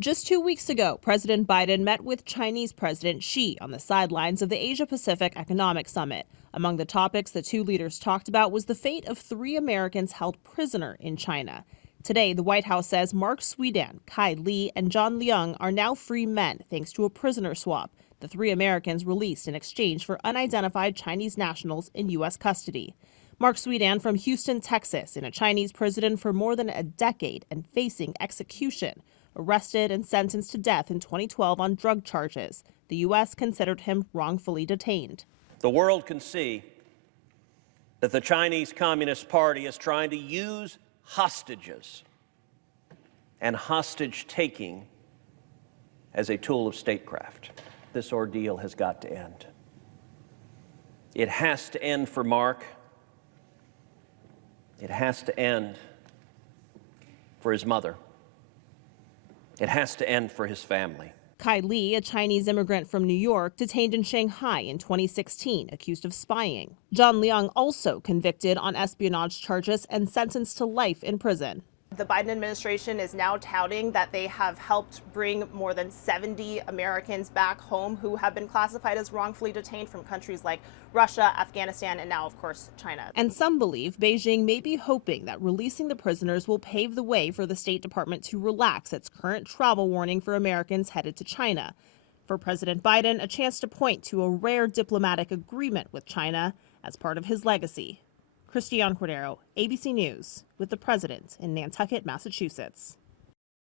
Just 2 weeks ago, President Biden met with Chinese President Xi on the sidelines of the Asia-Pacific Economic Summit. Among the topics the two leaders talked about was the fate of 3 Americans held prisoner in China. Today, the White House says Mark Swidan, Li and John Leung are now free men thanks to a prisoner swap. The 3 Americans released in exchange for unidentified Chinese nationals in U.S. custody. Mark Swidan from Houston, Texas, in a Chinese prison for more than a decade and facing execution. Arrested and sentenced to death in 2012 on drug charges. The U.S. considered him wrongfully detained. The world can see that the Chinese Communist Party is trying to use hostages and hostage-taking as a tool of statecraft. This ordeal has got to end. It has to end for Mark. It has to end for his mother. It has to end for his family. Li, a Chinese immigrant from New York, detained in Shanghai in 2016, accused of spying. John Leung also convicted on espionage charges and sentenced to life in prison. The Biden administration is now touting that they have helped bring more than 70 Americans back home who have been classified as wrongfully detained from countries like Russia, Afghanistan, and now, of course, China. And some believe Beijing may be hoping that releasing the prisoners will pave the way for the State Department to relax its current travel warning for Americans headed to China. For President Biden, a chance to point to a rare diplomatic agreement with China as part of his legacy. Christiane Cordero, ABC News, with the president in Nantucket, Massachusetts.